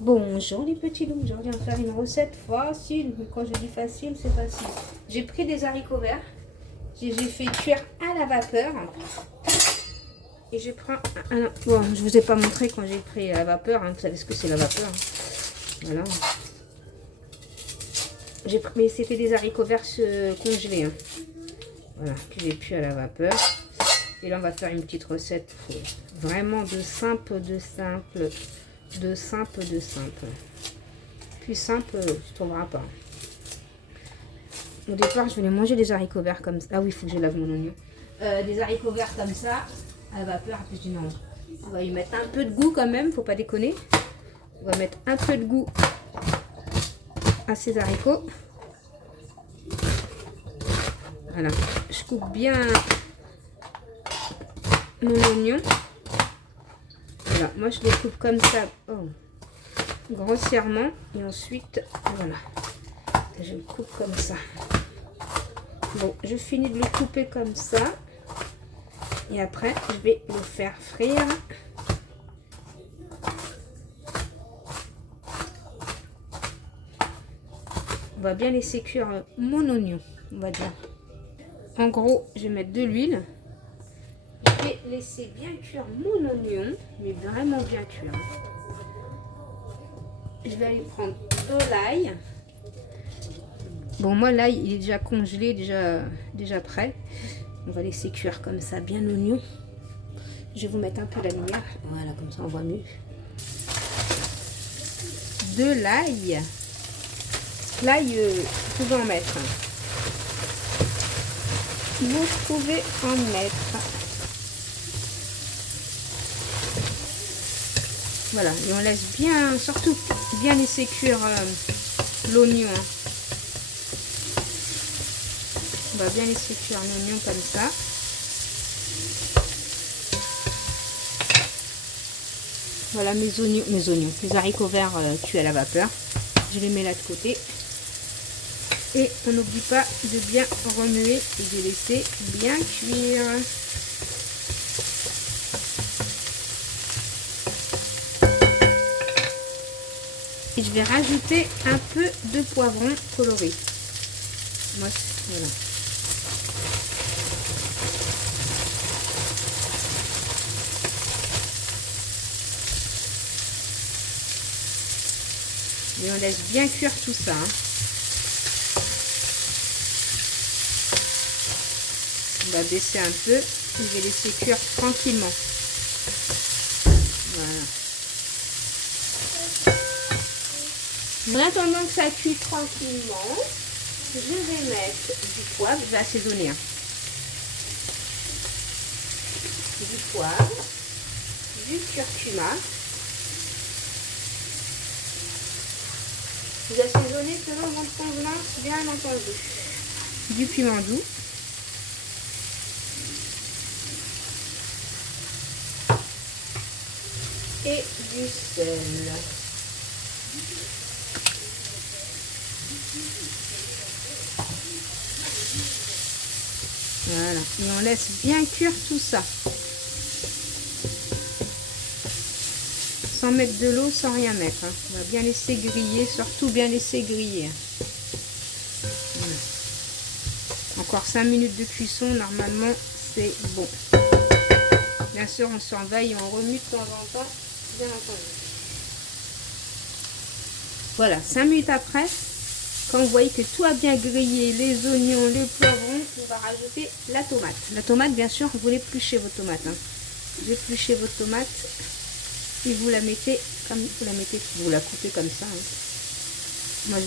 Bonjour les petits loups, je reviens de faire une recette facile. Mais quand je dis facile, c'est facile. J'ai pris des haricots verts, j'ai fait cuire à la vapeur. Et je prends bon, je vous ai pas montré quand j'ai pris à la vapeur, hein, vous savez ce que c'est la vapeur. Voilà. Mais c'était des haricots verts congelés. Hein. Voilà, que j'ai cuit à la vapeur. Et là, on va faire une petite recette vraiment de simple. Plus simple, tu trouveras pas. Au départ, je voulais manger des haricots verts comme ça. Ah oui, il faut que je lave mon oignon. Des haricots verts comme ça, à la vapeur. Après, je dis non. On va y mettre un peu de goût quand même, faut pas déconner. On va mettre un peu de goût à ces haricots. Voilà, je coupe bien mon oignon. Voilà, moi je les coupe comme ça, grossièrement. Et ensuite, voilà, je le coupe comme ça. Bon, je finis de le couper comme ça. Et après, je vais le faire frire. On va bien laisser cuire mon oignon, on va dire. En gros, je vais mettre de l'huile. Je vais laisser bien cuire mon oignon, mais vraiment bien cuire. Je vais aller prendre de l'ail. Bon, moi, l'ail, il est déjà congelé, déjà prêt. On va laisser cuire comme ça, bien l'oignon. Je vais vous mettre un peu la lumière. Voilà, comme ça, on voit mieux. De l'ail. L'ail, vous pouvez en mettre. Vous pouvez en mettre. Voilà, et on laisse bien, surtout bien laisser cuire l'oignon. On va bien laisser cuire l'oignon comme ça. Voilà mes oignons, les haricots verts cuits à la vapeur. Je les mets là de côté. Et on n'oublie pas de bien remuer et de laisser bien cuire. Et je vais rajouter un peu de poivron coloré. Moi, voilà. Et on laisse bien cuire tout ça. Hein. On va baisser un peu. Je vais laisser cuire tranquillement. Voilà. En attendant que ça cuit tranquillement, je vais mettre du poivre. Je vais assaisonner. Hein. Du poivre, du curcuma. Vous assaisonnez selon votre convenance, bien entendu. Du piment doux. Et du sel. Voilà. Et on laisse bien cuire tout ça. Sans mettre de l'eau, sans rien mettre. Hein. On va bien laisser griller, surtout bien laisser griller. Voilà. Encore 5 minutes de cuisson, normalement c'est bon. Bien sûr, on surveille et on remue de temps en temps, bien entendu. Voilà, 5 minutes après, quand vous voyez que tout a bien grillé, les oignons, les poivrons, on va rajouter la tomate. La tomate, bien sûr, vous l'épluchez votre tomate. Hein. Vous épluchez votre tomate et vous la mettez comme vous la coupez comme ça. Hein. Moi, je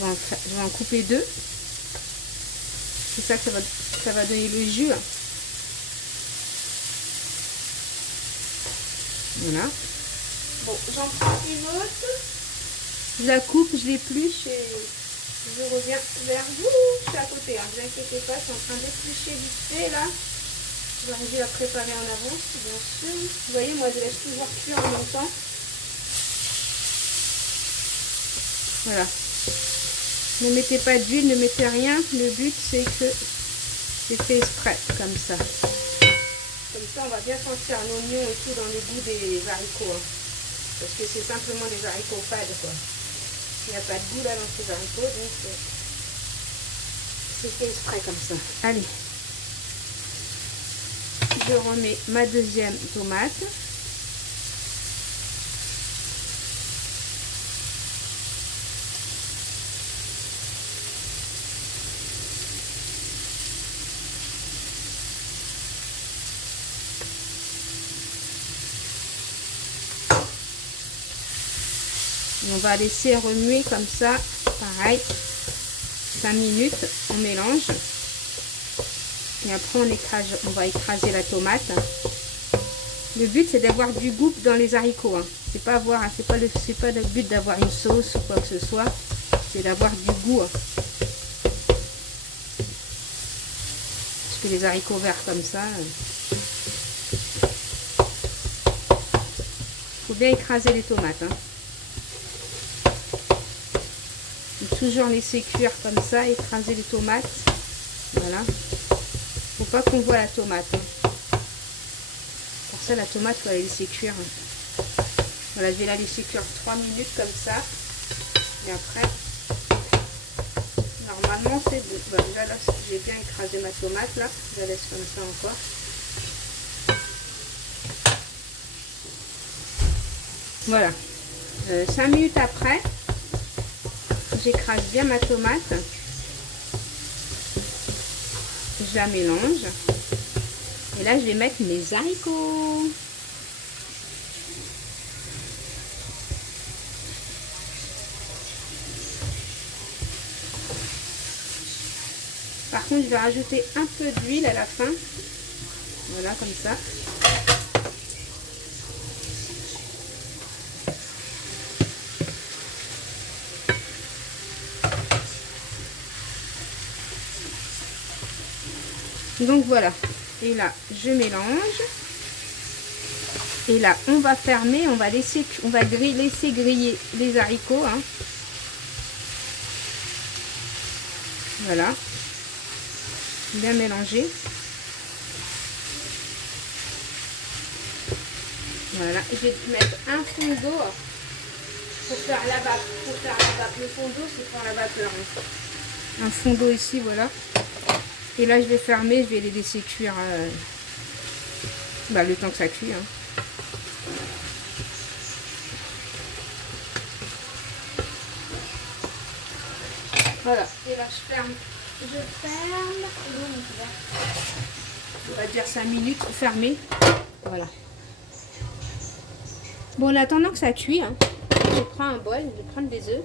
vais en couper 2. C'est ça que ça va donner le jus. Hein. Voilà. Bon, j'en prends une autre. Je la coupe, je l'épluche et je reviens vers vous. Je suis à côté, hein. Ne vous inquiétez pas, je suis en train d'éplucher vite fait là. Je vais arriver à préparer en avance, bien sûr. Vous voyez, moi je laisse toujours cuire en même temps. Voilà. Ne mettez pas d'huile, ne mettez rien. Le but c'est que c'est fait exprès, comme ça. Comme ça, on va bien sentir l'oignon et tout dans le goût des haricots. Hein. Parce que c'est simplement des haricots fades, quoi. Il n'y a pas de goût là dans ces haricots, donc c'est fait exprès comme ça. Allez, je remets ma deuxième tomate. On va laisser remuer comme ça, pareil, 5 minutes, on mélange. Et après on va écraser la tomate. Le but c'est d'avoir du goût dans les haricots. Hein. C'est pas le but d'avoir une sauce ou quoi que ce soit. C'est d'avoir du goût. Hein. Parce que les haricots verts comme ça, faut bien écraser les tomates. Hein. Toujours laisser cuire comme ça, écraser les tomates. Voilà. Faut pas qu'on voit la tomate. Hein. Pour ça, la tomate, il faut la laisser cuire. Hein. Voilà, je vais la laisser cuire 3 minutes comme ça. Et après, normalement, c'est bon. Bah, déjà là, j'ai bien écrasé ma tomate là. Je la laisse comme ça encore. Voilà. 5 minutes après. J'écrase bien ma tomate, je la mélange et là je vais mettre mes haricots. Par contre je vais rajouter un peu d'huile à la fin, voilà comme ça. Donc voilà, et là je mélange, et là on va fermer, on va laisser griller les haricots. Hein. Voilà, bien mélanger. Voilà, je vais mettre un fond d'eau pour faire la vapeur. Le fond d'eau c'est pour la vapeur. Hein. Un fond d'eau ici, voilà. Et là, je vais fermer, je vais les laisser cuire le temps que ça cuit. Hein. Voilà. Et là, je ferme. On va dire 5 minutes, fermer. Voilà. Bon, en attendant que ça cuit, hein, je prends un bol, je vais prendre des œufs.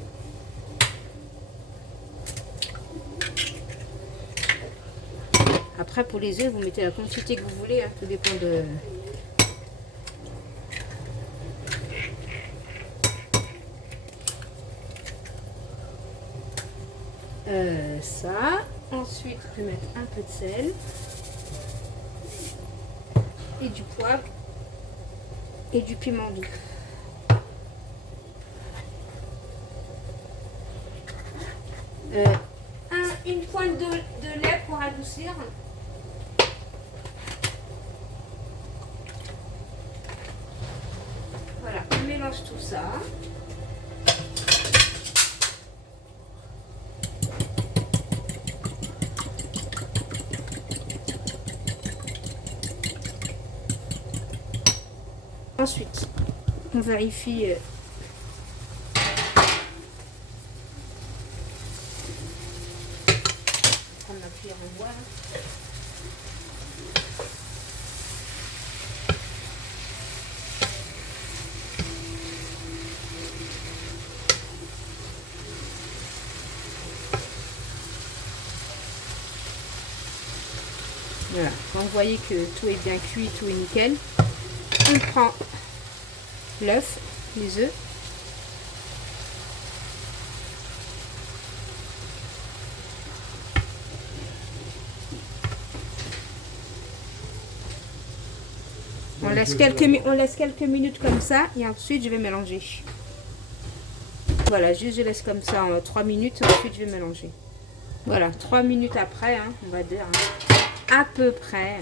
Après, pour les œufs, vous mettez la quantité que vous voulez, hein, tout dépend de... ça. Ensuite, je vais mettre un peu de sel. Et du poivre. Et du piment doux. Une pointe de lait pour adoucir. Voilà, on mélange tout ça. Ensuite, on vérifie prendre la cuillère en bois. Voilà, quand vous voyez que tout est bien cuit, tout est nickel, on prend l'œuf, les œufs. On laisse quelques minutes comme ça et ensuite je vais mélanger. Voilà, juste je laisse comme ça en 3 minutes, ensuite je vais mélanger. Voilà, 3 minutes après, hein, on va dire, hein, à peu près.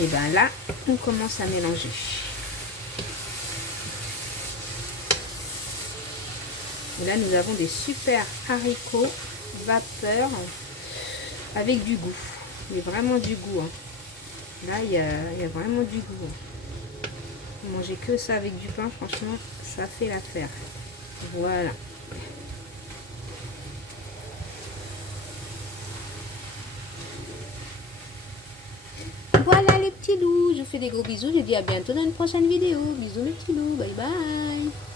Et bien là, on commence à mélanger. Et là, nous avons des super haricots vapeur avec du goût. Mais vraiment du goût. Hein. Là, il y a vraiment du goût. Hein. Manger que ça avec du pain, franchement, ça fait l'affaire. Voilà. Voilà les petits loups. Je vous fais des gros bisous. Je vous dis à bientôt dans une prochaine vidéo. Bisous les petits loups. Bye bye.